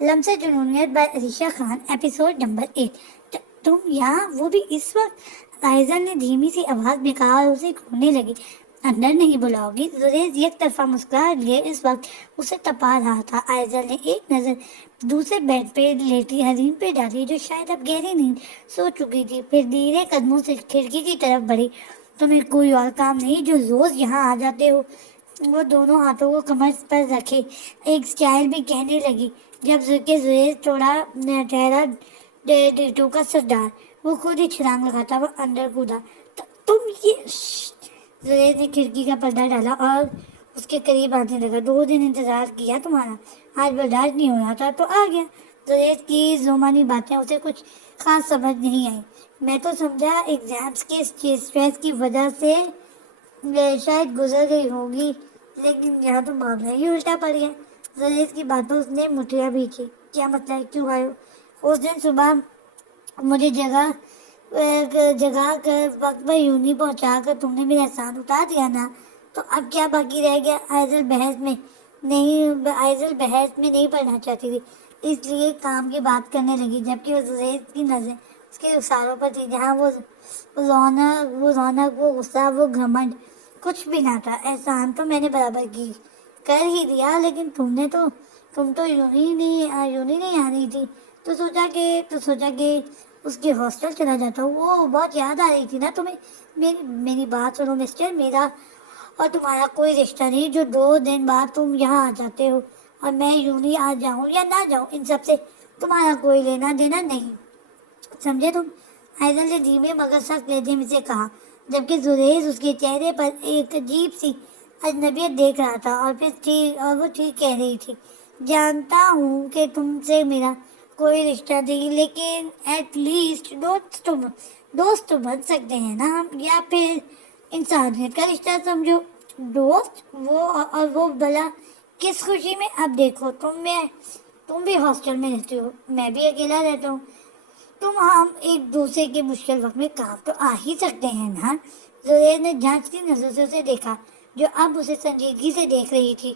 لمسے جنونیت بائی Alisha Khan, episode number 8۔ تم یہاں، وہ بھی اس وقت؟ آئزل نے دھیمی سی آواز میں کہا اور اسے گھورنے لگی۔ اندر نہیں بلاؤ گی؟ زریز یک طرفہ مسکرا لیے اس وقت اسے تپا رہا تھا۔ آئزل نے ایک نظر دوسرے بیڈ پہ لیٹی حریم پہ ڈالی، جو شاید اب گہری نیند سو چکی تھی، پھر دھیرے قدموں سے کھڑکی کی طرف بڑھی۔ تمہیں کوئی اور کام نہیں جو روز یہاں آ جاتے ہو؟ وہ دونوں ہاتھوں کو کمر پر رکھے ایک سٹائل میں کہنے لگی، جب زریز تھوڑا ٹھہرا، ڈیٹو کا سردار، وہ خود ہی چھلانگ لگاتا وہ اندر کودا۔ تم یہ زریز نے کھڑکی کا پردہ ڈالا اور اس کے قریب آنے لگا۔ 2 دن انتظار کیا تمہارا، آج برداشت نہیں ہو رہا تھا تو آ گیا۔ زریز کی زمانی باتیں اسے کچھ خاص سمجھ نہیں آئی۔ میں تو سمجھا ایگزامز کے اسٹریس کی وجہ سے شاید گزر گئی ہوگی، لیکن یہاں تو معاملہ ہی الٹا پڑ گیا۔ زریز کی باتوں اس نے مٹھیاں بھی کی۔ کیا مطلب؟ کیوں آئے ہو؟ اس دن صبح مجھے جگہ کر وقت پر یونی پہنچا کر تم نے میرا احسان اتار دیا نا، تو اب کیا باقی رہ گیا؟ آئزل بحث میں نہیں پڑھنا چاہتی تھی، اس لیے کام کی بات کرنے لگی، جبکہ وہ زریز کی نظر اس کے رخساروں پر تھی، جہاں وہ رونق، وہ غصہ، وہ گھمنڈ کچھ بھی نہ تھا۔ احسان تو میں نے برابر کر ہی دیا، لیکن تم تو یونی نہیں آ رہی تھی، تو سوچا کہ اس کے ہاسٹل چلا جاتا ہوں۔ وہ بہت یاد آ رہی تھی نا تمہیں؟ میری بات سنو مسٹر، میرا اور تمہارا کوئی رشتہ نہیں جو 2 دن بعد تم یہاں آ جاتے ہو، اور میں یونی آ جاؤں یا نہ جاؤں، ان سب سے تمہارا کوئی لینا دینا نہیں، سمجھے تم؟ آئزل نے دھیمے مگر سخت لہجے میں سے کہا، جبکہ زریز اس کے چہرے پر ایک عجیب سی اجنبیت دیکھ رہا تھا، اور وہ ٹھیک کہہ رہی تھی۔ جانتا ہوں کہ تم سے میرا کوئی رشتہ نہیں، لیکن ایٹ لیسٹ دوست تو بن سکتے ہیں نا ہم، یا پھر انسانیت کا رشتہ سمجھو۔ دوست؟ وہ بلا کس خوشی میں؟ اب دیکھو، تم بھی ہاسٹل میں رہتے ہو، میں بھی اکیلا رہتا ہوں، ہم ایک دوسرے کے مشکل وقت میں کام تو آ ہی سکتے ہیں نا۔ زریز نے جانچتی نظر سے اسے دیکھا، جو اب اسے سنجیدگی سے دیکھ رہی تھی۔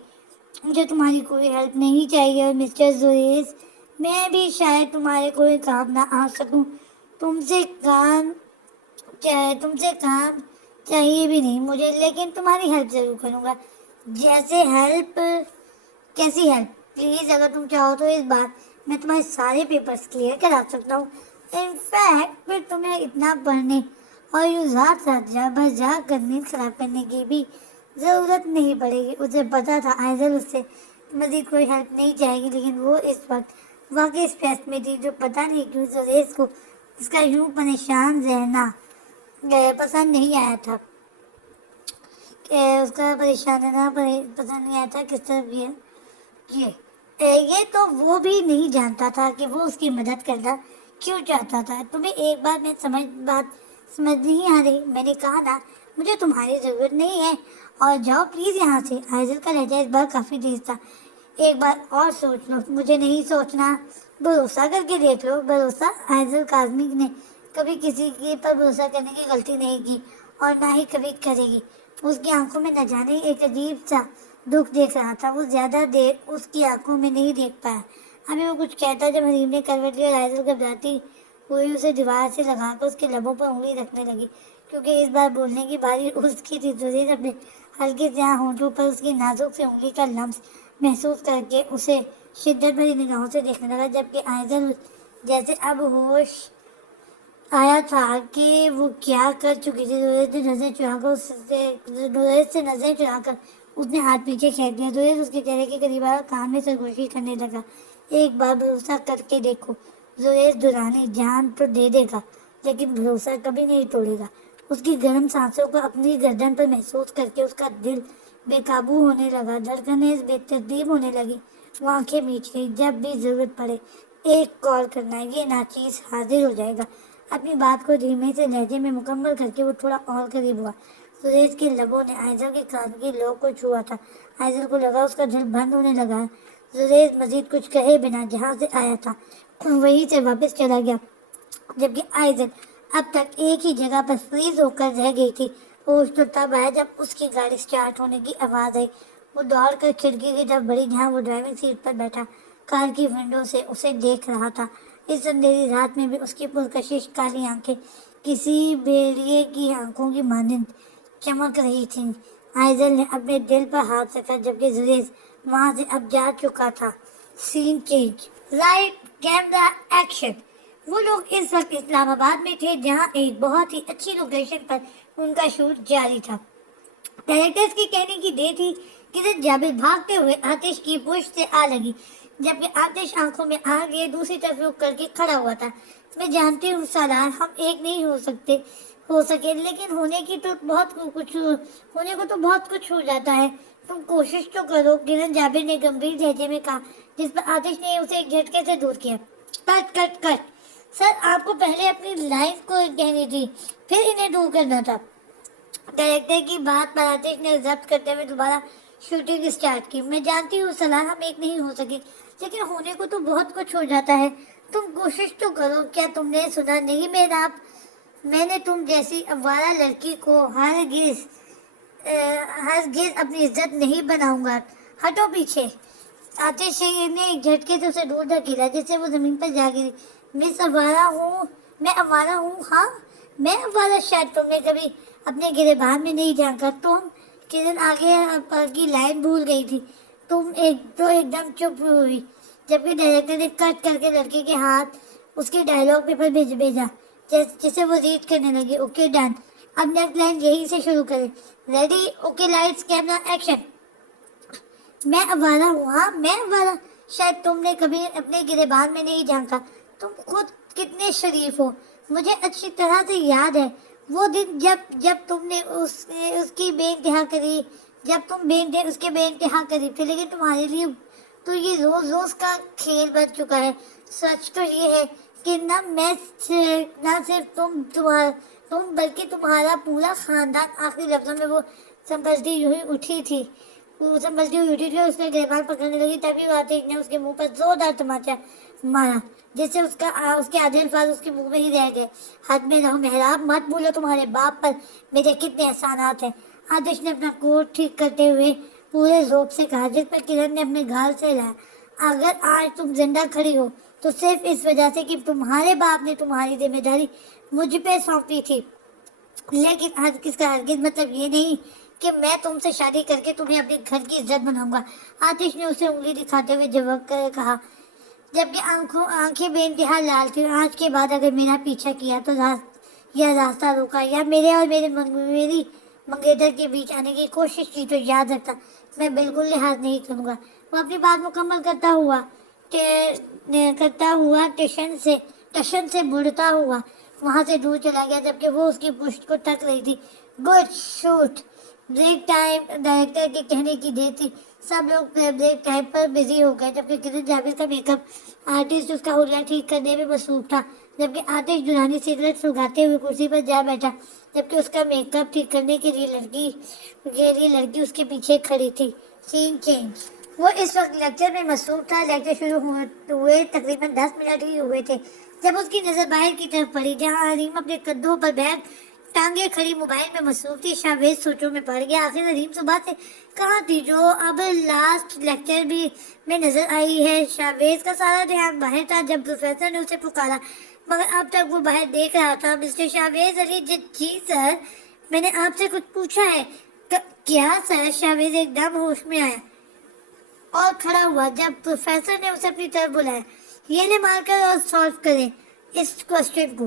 مجھے تمہاری کوئی ہیلپ نہیں چاہیے، اور مسٹر زریز، میں بھی شاید تمہارے کوئی کام نہ آ سکوں۔ تم سے کام چاہیے بھی نہیں مجھے، لیکن تمہاری ہیلپ ضرور کروں گا۔ جیسے ہیلپ؟ کیسی ہیلپ؟ پلیز، اگر تم چاہو تو اس بار میں تمہارے سارے پیپرز کلیئر کرا سکتا ہوں۔ انفیکٹ پھر تمہیں اتنا پڑھنے اور یوں رات جا کر نیند خراب کرنے کی بھی ضرورت نہیں پڑے گی۔ اسے پتا تھا آئزل اس سے مزید کوئی ہیلپ نہیں چاہے گی، لیکن وہ اس وقت واقعی اسٹریس میں تھی، جو پتہ نہیں کیوں زریز کو اس کا یوں پریشان رہنا پسند نہیں آیا تھا۔ کس طرف یہ تو وہ بھی نہیں جانتا تھا کہ وہ اس کی مدد کرنا کیوں چاہتا تھا۔ تمہیں ایک بات سمجھ نہیں آ رہی؟ میں نے کہا نا، مجھے تمہاری ضرورت نہیں ہے، اور جاؤ پلیز یہاں سے۔ آئزل کا لہجہ اس بار کافی تیز تھا۔ ایک بار اور سوچ لو۔ مجھے نہیں سوچنا، بھروسہ کر کے دیکھ لو۔ بھروسہ؟ آئزل کاظمی نے کبھی کسی کے پر بھروسہ کرنے کی غلطی نہیں کی، اور نہ ہی کبھی کرے گی۔ اس کی آنکھوں میں نہ جانے ایک عجیب سا دکھ دیکھ رہا تھا۔ وہ زیادہ دیر اس کی آنکھوں میں نہیں دیکھ پایا۔ ابھی وہ کچھ کہتا جب حریم نے کروٹ لی، اور آئزل گھبراتی ہوئی اسے دیوار سے لگا کر اس کے لبوں پر انگلی رکھنے لگی، کیونکہ اس بار بولنے کی باری اس کی تھی۔ زریز اپنے ہلکے سیاہ ہونٹوں پر اس کی نازک سی انگلی کا لمس محسوس کر کے اسے شدت بھری نگاہوں سے دیکھنے لگا، جبکہ آئزل جیسے اب ہوش آیا تھا کہ وہ کیا کر چکی تھی۔ زریز سے نظریں چرا کر اس نے ہاتھ پیچھے کھینچ دیا۔ زریز اس کے چہرے کے قریب آیا اور کان میں سرگوشی کرنے لگا۔ ایک بار بھروسہ کر کے دیکھو۔ زریز دورانی جان تو دے دے گا، لیکن بھروسہ کبھی نہیں توڑے گا۔ اس کی گرم سانسوں کو اپنی گردن پر محسوس کر کے اس کا دل بے قابو ہونے لگا، دھڑکنیں بے ترتیب ہونے لگی۔ وہ آنکھیں میچ گئی۔ جب بھی ضرورت پڑے ایک کال کرنا، یہ ناچیز حاضر ہو جائے گا۔ اپنی بات کو دھیمے سے لہجے میں مکمل کر کے وہ تھوڑا اور قریب ہوا۔ زریز کے لبوں نے آئزل کے کان کی لو کو چھوا تھا۔ آئزل کو لگا اس کا دل بند ہونے لگا۔ زریز مزید کچھ کہے بنا جہاں سے آیا تھا وہیں سے واپس چلا گیا، جبکہ آئزل اب تک ایک ہی جگہ پر فریز ہو کر رہ گئی تھی۔ ہوش تو تب آیا جب اس کی گاڑی سٹارٹ ہونے کی آواز آئی۔ وہ دوڑ کر کھڑکی کی طرف بڑھی، جہاں وہ ڈرائیونگ سیٹ پر بیٹھا کار کی ونڈو سے اسے دیکھ رہا تھا۔ اس اندھیری رات میں بھی اس کی پرکشش کالی آنکھیں کسی بھیڑیے کی آنکھوں کی مانند چمک رہی تھیں۔ آئزل نے اپنے دل پر ہاتھ رکھا جبکہ زریز وہاں سے اب جا چکا تھا۔ سین چینج، لائٹ، کیمرہ، ایکشن۔ وہ لوگ اس وقت اسلام آباد میں تھے جہاں ایک بہت ہی اچھی لوکیشن پر ان کا شوٹ جاری تھا۔ ڈائریکٹرز کی کہنے کی دیر تھی کہ جابر بھاگتے ہوئے آتش کی پشت سے آ لگی جبکہ آتش آنکھوں میں آگ لیے دوسری طرف رک کر کے کھڑا ہوا تھا۔ میں جانتی ہوں سالار، ہم ایک نہیں ہو سکے لیکن ہونے کو تو بہت کچھ ہو جاتا ہے۔ تم کوشش تو کرو، کرن جابر نے گمبھیر لہجے میں کہا جس پر آتش نے اسے ایک جھٹکے سے دور کیا۔ کٹ کٹ کٹ، سر آپ کو پہلے اپنی لائن کو کہنی تھی پھر انہیں دور کرنا تھا۔ ڈائریکٹر کی بات پر آتش نے ضبط کرتے ہوئے دوبارہ شوٹنگ اسٹارٹ کی۔ میں جانتی ہوں سالار، ہم ایک نہیں ہو سکے لیکن ہونے کو تو بہت کچھ ہو جاتا ہے۔ تم کوشش تو کرو۔ کیا تم نے سنا نہیں محراب؟ میں نے تم جیسی آوارہ لڑکی کو ہرگز اپنی عزت نہیں بناؤں گا۔ ہٹو پیچھے۔ آتش نے ایک جھٹکے سے اسے دور دھکیلا جس سے وہ زمین پر جا گری۔ مس آوارہ ہوں؟ میں آوارہ ہوں؟ ہاں میں آوارہ؟ شاید تم نے کبھی اپنے گریبان میں نہیں جھانکا۔ تم کرن آگے کی لائن بھول گئی تھی۔ تم ایک دم چپ ہوئی جبکہ ڈائریکٹر نے کٹ کر کے لڑکی کے ہاتھ اس کے ڈائلاگ پیپر بھیجا جسے وہ ریڈ کرنے لگی۔ اوکے ڈن، اب نیکسٹ لائن یہی سے شروع کریں۔ Ready? Okay lights camera action. میں آوارہ ہوں؟ ہاں میں آوارہ؟ شاید تم نے کبھی اپنے گریبان میں نہیں جھانکا۔ تم خود کتنے شریف ہو، مجھے اچھی طرح سے یاد ہے وہ دن جب تم نے اس کی بے انتہا قریب تھے، لیکن تمہارے لیے تو یہ روز کا کھیل بن چکا ہے۔ سچ تو یہ ہے کہ نہ صرف تم بلکہ تمہارا پورا خاندان۔ آخری لفظوں میں وہ سنبھلتی ہوئی اٹھی تھی اور اس نے گریبان پکڑنے لگی۔ تبھی آتش نے اس کے منہ پر زوردار تماچا مارا جس سے اس کے آدھے الفاظ اس کے منہ میں ہی رہ گئے۔ حد میں رہو محراب، مت بھولو تمہارے باپ پر میرے کتنے احسانات ہیں۔ آتش نے اپنا کوٹ ٹھیک کرتے ہوئے پورے ذوق سے کہا جس پر کرن نے اپنے گال سے ہلایا۔ اگر آج تم زندہ کھڑی ہو تو صرف اس وجہ سے کہ تمہارے باپ نے تمہاری ذمہ داری مجھ پہ سونپی تھی، لیکن اس کا ہرگز مطلب یہ نہیں کہ میں تم سے شادی کر کے تمہیں اپنے گھر کی عزت بناؤں گا۔ آتش نے اسے انگلی دکھاتے ہوئے جواب کہا جبکہ آنکھیں بے انتہا لال تھیں۔ آج کے بعد اگر میرا پیچھا کیا تو راستہ روکا یا میرے اور میری منگیتر کے بیچ آنے کی کوشش کی تو یاد رکھتا میں بالکل لحاظ نہیں کروں گا۔ وہ اپنی بات مکمل کرتا ہوا ٹشن سے بڑھتا ہوا وہاں سے دور چلا گیا جبکہ وہ اس کی پشت کو تک رہی تھی۔ Good shoot, break time. Director کے کہنے کی دیر تھی۔ سب لوگ بریک ٹائم پر بزی ہو گئے جبکہ کرن جابر کا میک اپ آرٹسٹ اس کا حلیہ ٹھیک کرنے میں مصروف تھا جبکہ آتش دورانی سگریٹ سلگاتے ہوئے کرسی پر جا بیٹھا جبکہ اس کا میک اپ ٹھیک کرنے کے لیے لڑکی اس کے پیچھے کھڑی تھی۔ سین چینج۔ وہ اس وقت لیکچر میں مصروف تھا۔ لیکچر شروع ہوئے تقریباً 10 منٹ ہی ہوئے تھے جب اس کی نظر باہر کی طرف پڑی جہاں حریم اپنے کندھوں پر بیگ ٹانگے کھڑی موبائل میں مصروف تھی۔ شاویز سوچوں میں پڑ گیا۔ آخر حریم صبح سے کہاں تھی جو اب لاسٹ لیکچر بھی میں نظر آئی ہے؟ شاویز کا سارا دھیان باہر تھا جب پروفیسر نے اسے پکارا مگر اب تک وہ باہر دیکھ رہا تھا۔ مسٹر شاویز علی، جی سر، میں نے آپ سے کچھ پوچھا ہے۔ کیا سر؟ شاویز ایک دم ہوش میں آیا اور کھڑا ہوا جب پروفیسر نے اسے اپنی طرف بلایا۔ یہ لے مار کر اور سالو کریں اس کوسچن کو۔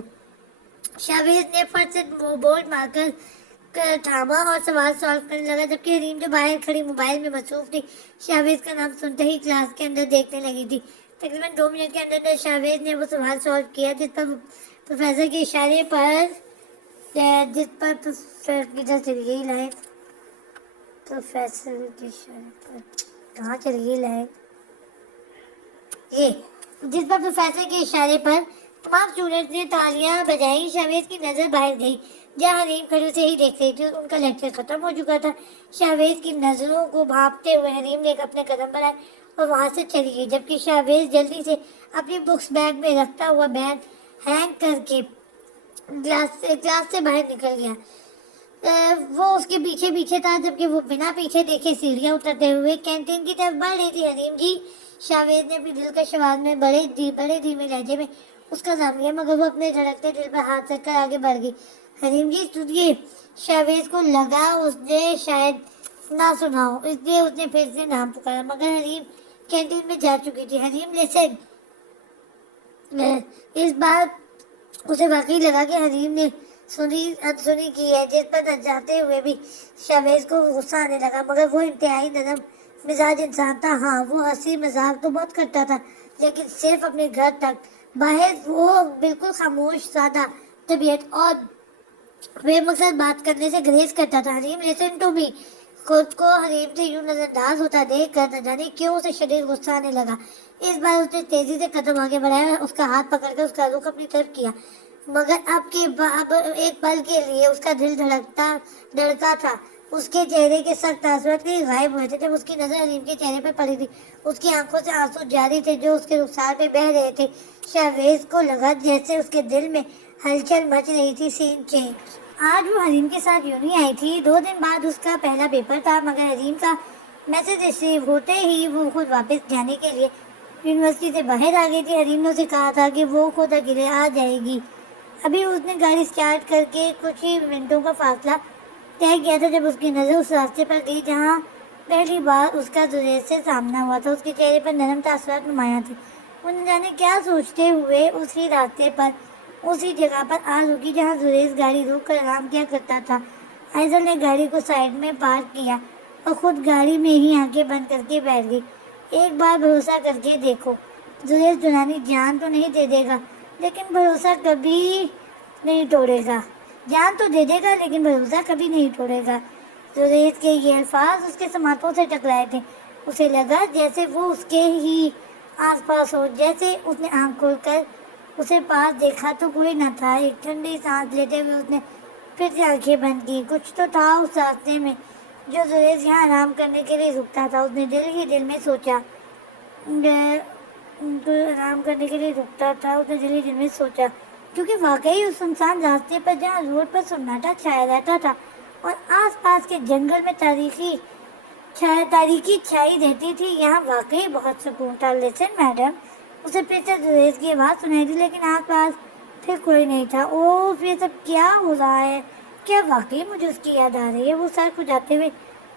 شاویز نے فٹ سے بورڈ مار کر تھاما اور سوال سالو کرنے لگا جبکہ حریم جو باہر کھڑی موبائل میں مصروف تھی شاویز کا نام سنتے ہی کلاس کے اندر دیکھنے لگی تھی۔ تقریباً 2 منٹ کے اندر شاویز نے وہ سوال سالو کیا جس پر پروفیسر کے اشارے پر کدھر چلی گئی لائن؟ پروفیسر کے اشارے پر کہاں چلی گئی لائن؟ جس پر پروفیسر کے اشارے پر تمام اسٹوڈنٹس نے تالیاں بجائیں۔ شاویز کی نظر باہر گئی جہاں حریم کھڑی اسے ہی دیکھ رہی تھی۔ ان کا لیکچر ختم ہو چکا تھا۔ شاویز کی نظروں کو بھانپتے ہوئے حریم نے اپنے قدم بڑھائے اور وہاں سے چلی گئی جبکہ شاویز جلدی سے اپنی بکس بیگ میں رکھتا ہوا بیگ ہینگ کر کے کلاس سے باہر نکل گیا۔ وہ اس کے پیچھے پیچھے تھا، جبکہ وہ بنا پیچھے دیکھے سیڑھیاں اترتے ہوئے کینٹین کی طرف بڑھ رہی تھی۔ حریم جی، شاویز نے اپنی دلکش آواز میں بڑے دھیمے لہجے میں اس کا نام لیا، مگر وہ اپنے دھڑکتے دل پر ہاتھ رکھ کر آگے بڑھ گئی۔ حریم جی سنیے، شاویز کو لگا اس نے شاید نہ سنا ہو، اس لیے اس نے پھر سے نام پکارا، مگر حریم کینٹین میں جا چکی تھی۔ حریم لسن، اس بار اسے واقعی لگا کہ حریم نے انسنی کی ہے، جس پر نہ چاہتے ہوئے بھی شاویز کو غصہ آنے لگا، مگر وہ انتہائی نرم مزاج انسان تھا۔ ہاں، وہ ہنسی مذاق تو بہت کرتا تھا، لیکن صرف اپنے گھر تک، باہر وہ بالکل خاموش سادہ طبیعت اور بے مقصد بات کرنے سے گریز کرتا تھا۔ حریم لسن ٹو می، خود کو حریم سے یوں نظر انداز ہوتا دیکھ کر نہ جانے کیوں اسے شدید غصہ آنے لگا۔ اس بار اس نے تیزی سے قدم آگے بڑھایا اور اس کا ہاتھ پکڑ کر اس کا رخ اپنی طرف کیا، مگر اب ایک پل کے لیے اس کا دل دھڑکا تھا۔ اس کے چہرے کے سخت تاثرات کہیں غائب ہوئے تھے۔ جب اس کی نظر حریم کے چہرے پر پڑی تھی، اس کی آنکھوں سے آنسو جاری تھے جو اس کے رخسار پہ بہہ رہے تھے۔ شاویز کو لگا جیسے اس کے دل میں ہلچل مچ رہی تھی۔ سین چینج۔ آج وہ حریم کے ساتھ یوں ہی آئی تھی۔ 2 دن بعد اس کا پہلا پیپر تھا، مگر حریم کا میسج ریسیو ہوتے ہی وہ خود واپس جانے کے لیے یونیورسٹی سے باہر آ گئی تھی۔ حریم نے اسے کہا تھا کہ وہ خود اکیلے آ جائے گی۔ ابھی اس نے گاڑی سٹارٹ کر کے کچھ ہی منٹوں کا فاصلہ طے کیا تھا جب اس کی نظر اس راستے پر گئی جہاں پہلی بار اس کا زریز سے سامنا ہوا تھا۔ اس کے چہرے پر نرم تاثرات نمایاں تھے۔ وہ نہ جانے کیا سوچتے ہوئے اسی راستے پر، اسی جگہ پر آ رکی جہاں زریز گاڑی روک کر آرام کیا کرتا تھا۔ ایزل نے گاڑی کو سائڈ میں پارک کیا اور خود گاڑی میں ہی آنکھیں بند کر کے بیٹھ گئی۔ ایک بار بھروسہ کر کے دیکھو، زریز دورانی جان تو نہیں دے دے گا، لیکن بھروسہ کبھی نہیں توڑے گا۔ جان تو دے دے گا لیکن بھروسہ کبھی نہیں توڑے گا۔ زریز کے یہ الفاظ اس کے سماعتوں سے ٹکرائے تھے۔ اسے لگا جیسے وہ اس کے ہی آس پاس ہو، جیسے اس نے آنکھ کھول کر اسے پاس دیکھا تو کوئی نہ تھا۔ ایک ٹھنڈی سانس لیتے ہوئے اس نے پھر سے آنکھیں بند کی۔ کچھ تو تھا اس راستے میں جو زریز یہاں آرام کرنے کے لیے رکتا تھا۔ اس نے دل ہی دل میں سوچا، کیونکہ واقعی اس سنسان راستے پر جہاں روڈ پر سناٹا چھایا رہتا تھا اور آس پاس کے جنگل میں تاریکی چھائی رہتی تھی، یہاں واقعی بہت سکون تھا۔ لسن میڈم، اسے پھر سے زریز کی آواز سنائی دی، لیکن آس پاس پھر کوئی نہیں تھا۔ اوہ، یہ سب کیا ہو رہا ہے؟ کیا واقعی مجھے اس کی یاد آ رہی ہے؟ وہ سر کھجاتے ہوئے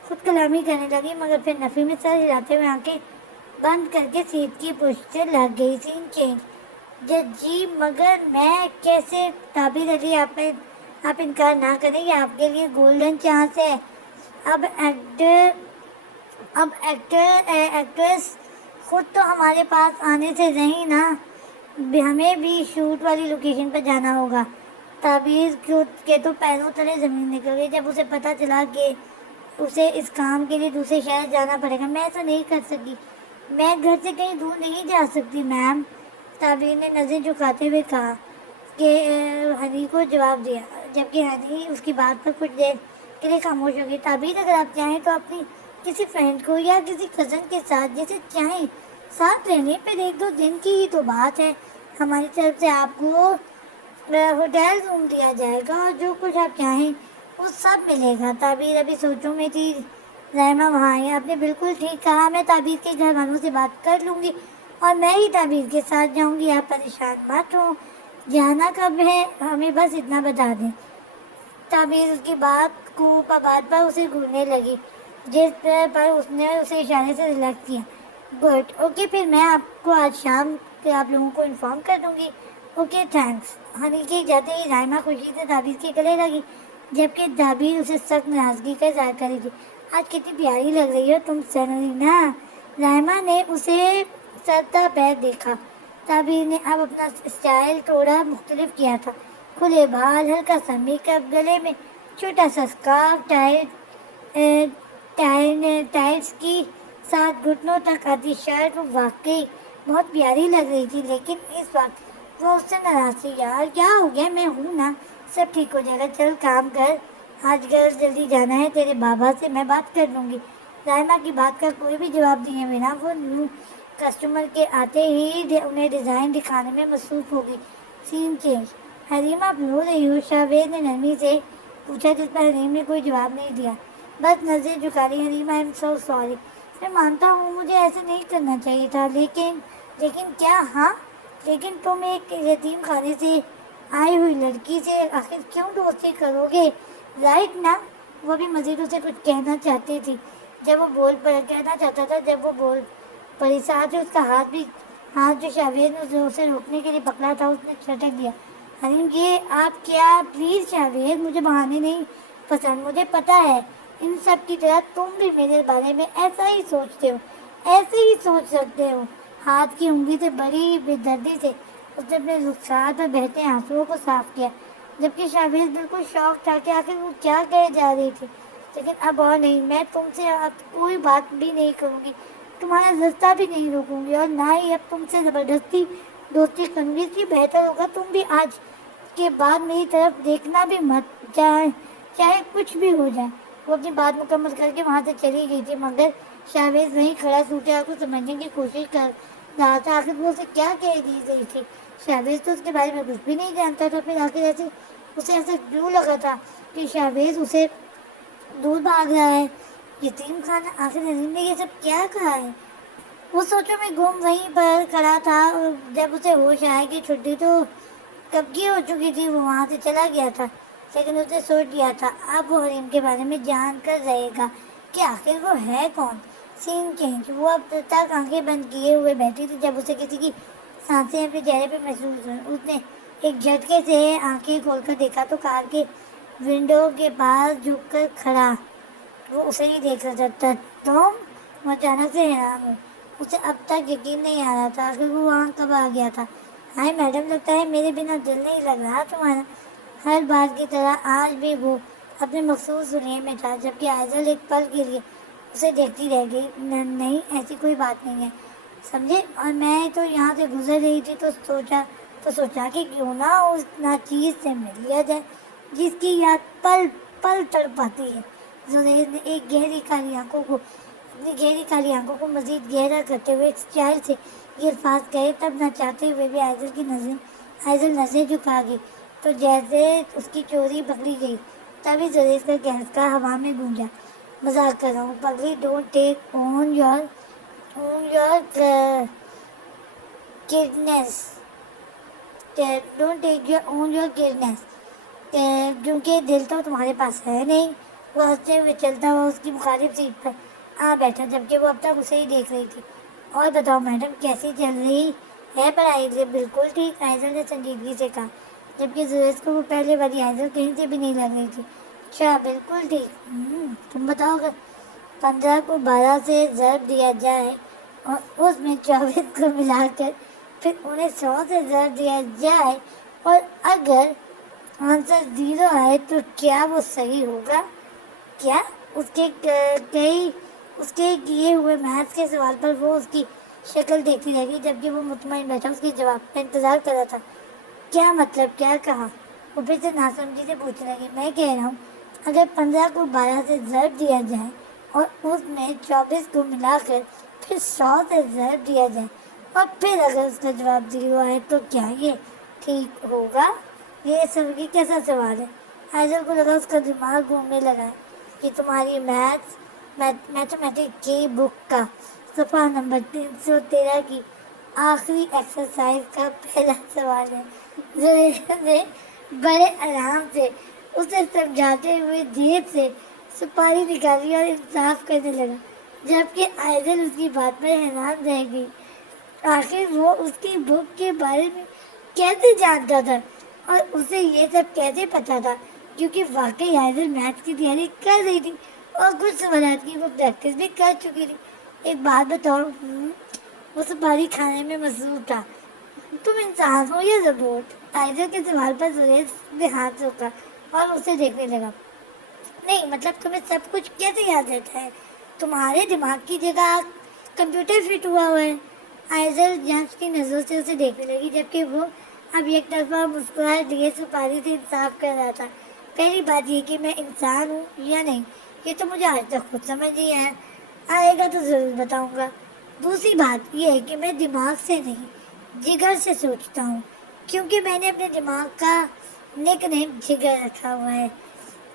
خود کلامی کرنے لگی، مگر پھر نفی میں سر ہلاتے ہوئے آنکھیں بند کر کے سیٹ کی پشت سے لگ گئی۔ سین چینج۔ جی مگر میں کیسے؟ تعبیر علی، آپ انکار نہ کریں، یہ آپ کے لیے گولڈن چانس ہے۔ اب ایکٹریس خود تو ہمارے پاس آنے سے رہی نا، ہمیں بھی شوٹ والی لوکیشن پر جانا ہوگا۔ تعبیر کے تو پیروں تلے زمین نکل گئی جب اسے پتا چلا کہ اسے اس کام کے لیے دوسرے شہر جانا پڑے گا۔ میں ایسا نہیں کر سکتی، میں گھر سے کہیں دور نہیں جا سکتی میم، تعبیر نے نظریں جھکاتے ہوئے کہا کہ ہنی کو جواب دیا، جبکہ ہنی اس کی بات پر کچھ دیر کے لیے خاموش ہو گئی۔ تعبیر، اگر آپ چاہیں تو اپنی کسی فرینڈ کو یا کسی کزن کے ساتھ، جسے چاہیں ساتھ رہنے پر 1-2 دن کی ہی تو بات ہے، ہماری طرف سے آپ کو ہوٹل روم دیا جائے گا اور جو کچھ آپ چاہیں وہ سب ملے گا۔ تعبیر ابھی سوچوں میں تھی۔ رائمہ وہاں آئی۔ آپ نے بالکل ٹھیک کہا، میں تعبیر کے گھر والوں سے بات کر لوں گی اور میں ہی تعبیر کے ساتھ جاؤں گی۔ آپ پریشان مت ہوں، جانا کب ہے ہمیں بس اتنا بتا دیں۔ تعبیر اس کی بات پر اسے گھورنے لگی، جس پر اس نے اسے اشارے سے ریلیکس کیا۔ گڈ، اوکے، پھر میں آپ کو آج شام کے آپ لوگوں کو انفارم کر دوں گی۔ Okay, thanks. ہنی کے جاتے ہی رائمہ خوشی سے تعبیر کے گلے لگی، جبکہ تعبیر اسے سخت ناراضگی کا اظہار کر رہی تھی۔ آج کتنی پیاری لگ رہی ہو تم سنرینا۔ رائمہ نے اسے سرتا پیر دیکھا۔ تعبیر نے اب اپنا اسٹائل تھوڑا مختلف کیا تھا، کھلے بال، ہلکا سا میک اپ، گلے میں چھوٹا سا اسکارف، ٹائٹس کی ساتھ گھٹنوں تک آتی شرٹ۔ وہ واقعی بہت پیاری لگ رہی تھی، لیکن اس وقت وہ اس سے ناراض تھی۔ یار کیا ہو گیا؟ میں ہوں نا، سب ٹھیک ہو جائے گا، چل کام کر، آج گھر جلدی جانا ہے، تیرے بابا سے میں بات کر لوں گی۔ رائمہ کی بات کا کوئی بھی جواب دیے بنا وہ نیو کسٹمر کے آتے ہی انہیں ڈیزائن دکھانے میں مصروف ہو گئی۔ سین چینج۔ حریم، آپ رو رہی ہو؟ شاویز نے نرمی سے پوچھا جس پر حریم نے کوئی جواب نہیں دیا، بس نظریں جھکا لی۔ حریم آئی ایم سو سوری، میں مانتا ہوں مجھے ایسے نہیں کرنا چاہیے تھا، لیکن کیا؟ ہاں لیکن تم ایک یتیم خانے سے آئی ہوئی لڑکی سے آخر کیوں دوستی کرو گے؟ رائٹ نا؟ وہ بھی مزید اسے کچھ کہنا چاہتی تھی کہنا چاہتا تھا جب وہ بول پڑی۔ ساتھ ہی اس کا ہاتھ جو شاویز نے اسے روکنے کے لیے پکڑا تھا اس نے چھٹک دیا۔ حریم یہ آپ کیا؟ پلیز شاویز، مجھے بہانے نہیں پسند، مجھے پتا ہے ان سب کی طرح تم بھی میرے بارے میں ایسا ہی سوچتے ہو، ایسے ہی سوچ سکتے ہو۔ ہاتھ کی انگلی سے بڑی بے دردی سے اس نے اپنے رخسار پر بہتے آنسوؤں کو صاف کیا، جبکہ شاویز بالکل شوق تھا کہ آخر وہ کیا کہے جا رہی تھی۔ لیکن اب اور نہیں، میں تم سے اب کوئی بات بھی نہیں کروں گی، تمہارا رستہ بھی نہیں روکوں گی، اور نہ ہی اب تم سے زبردستی دوستی کروں گی۔ اس لیے بہتر ہوگا تم بھی آج کے بعد میری طرف دیکھنا بھی مت، چاہے کچھ بھی ہو جائے۔ وہ اپنی بات مکمل کر کے وہاں سے چلی گئی تھی، مگر شاویز وہیں کھڑا صورت حال کو سمجھنے کی کوشش کر رہا تھا۔ آخر وہ اسے کیا کہہ دی گئی تھی؟ شاویز تو اس کے بارے میں کچھ بھی نہیں جانتا تھا، پھر آخر اسے ایسا کیوں لگا تھا کہ شاویز اسے دور بھاگ رہا ہے؟ یتیم خانہ، آخر حریم نے یہ سب کیا کہا ہے؟ وہ سوچوں میں گم وہیں پر کھڑا تھا، اور جب اسے ہوش آیا کہ چھٹی تو کب کی ہو چکی تھی، وہ وہاں سے چلا گیا تھا۔ لیکن اس نے سوچ لیا تھا اب وہ حریم کے بارے میں جان کر رہے گا کہ آخر وہ ہے کون۔ سین چینج، وہ اب تک آنکھیں بند کیے ہوئے بیٹھی تھی، جب اسے کسی کی سانسیں اپنے چہرے پہ محسوس ہوئی۔ اس نے ایک جھٹکے سے آنکھیں کھول کر دیکھا تو کار کے ونڈو کے پاس جھک کر کھڑا وہ اسے ہی دیکھ رہا تھا۔ تم؟ وہ اچانک سے حیران ہوئی، اسے اب تک یقین نہیں آ رہا تھا آخر وہ وہاں کب آ گیا تھا۔ ہائے میڈم، لگتا ہے میرے بنا دل نہیں لگ رہا تمہارا۔ ہر بار کی طرح آج بھی وہ اپنے مخصوص دنیا میں تھا، جبکہ آئزل ایک پل کے لیے اسے دیکھتی رہ گئی۔ نہیں، ایسی کوئی بات نہیں ہے، سمجھے؟ اور میں تو یہاں سے گزر رہی تھی تو سوچا کہ کیوں نہ اس ناچیز سے مل لیا جائے جس کی یاد پل پل تڑپاتی ہے۔ زبیر نے اپنی گہری کالی آنکھوں کو مزید گہرا کرتے ہوئے ایک اسٹائل سے یہ الفاظ کہے، تب نہ چاہتے ہوئے بھی آئزل نظریں جھکا گئی تو جیسے اس کی چوری پکڑی گئی۔ تبھی زبیر کا گہنکا ہوا میں گونجا، مذاق کر رہا ہوں پگلی، ڈونٹ ٹیک آن یور کیئرنیس، کیونکہ دل تو تمہارے پاس ہے نہیں۔ وہ ہنستے ہوئے چلتا ہوا اس کی مخالف سیٹ پر آ بیٹھا، جبکہ وہ اب تک اسے ہی دیکھ رہی تھی۔ اور بتاؤ میڈم، کیسی چل رہی ہے پڑھائی؟ بالکل ٹھیک، آئزل نے سنجیدگی سے کہا، جبکہ زبیر کو وہ پہلے والی آئزل کہیں سے بھی نہیں لگ رہی تھی۔ اچھا، بالکل ٹھیک۔ تم بتاؤ، اگر 15 کو 12 سے ضرب دیا جائے اور اس میں 24 کو ملا کر پھر انہیں 100 سے ضرب دیا جائے اور اگر آنسر 0 آئے تو کیا وہ صحیح ہوگا؟ کیا؟ اس کے کیے ہوئے میتھس کے سوال پر وہ اس کی شکل دیکھتی رہ گئی، جبکہ وہ مطمئن بیٹھا اس کے جواب کا انتظار کر رہا تھا۔ کیا مطلب؟ کیا کہا؟ وہ پھر سے ناسمجھی سے پوچھنے لگی۔ میں کہہ رہا ہوں اگر 15 کو 12 سے ضرب دیا جائے اور اس میں 24 کو ملا کر پھر 100 سے ضرب دیا جائے اور پھر اگر اس کا جواب 0 آئے تو کیا یہ ٹھیک ہوگا؟ یہ کیسا سوال ہے؟ آئزل کو لگا اس کا دماغ گھومنے لگا ہے۔ یہ تمہاری میتھمیٹکس کی بک کا صفحہ نمبر 313 کی آخری ایکسرسائز کا پہلا سوال ہے۔ زبیر نے بڑے آرام سے اسے سمجھاتے ہوئے جیب سے سپاری نکالی اور انصاف کرنے لگا، جبکہ آئزل اس کی بات پر حیران رہ گئی۔ آخر وہ اس کی بک کے بارے میں کیسے جانتا تھا اور اسے یہ سب کیسے پتا تھا؟ کیونکہ واقعی آئزل میتھس کی تیاری کر رہی تھی اور کچھ سوالات کی وہ پریکٹس بھی کر چکی تھی۔ ایک بات بتاؤ، وہ سپاری کھانے میں مصروف تھا، تم انسان ہو یا روبوٹ؟ آئزل کے سوال پر زبیر نے ہاتھ روکا اور اسے دیکھنے لگا۔ نہیں، مطلب تمہیں سب کچھ کیسے یاد رہتا ہے؟ تمہارے دماغ کی جگہ کمپیوٹر فٹ ہوا ہے۔ آئزل جانچ کی نظروں سے اسے دیکھنے لگی، جبکہ وہ اب ایک طرفہ مسکراہے لیے سپاری سے انصاف کر رہا تھا۔ پہلی بات یہ کہ میں انسان ہوں یا نہیں، یہ تو مجھے آج تک خود سمجھ نہیں آیا، آئے گا تو ضرور بتاؤں گا۔ دوسری بات یہ ہے کہ میں دماغ سے نہیں، جگر سے سوچتا ہوں، کیونکہ میں نے اپنے دماغ کا نک نیم جگر رکھا ہوا ہے۔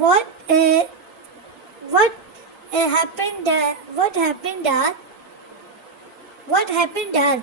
What what happened? What happened, Dad? What happened, Dad?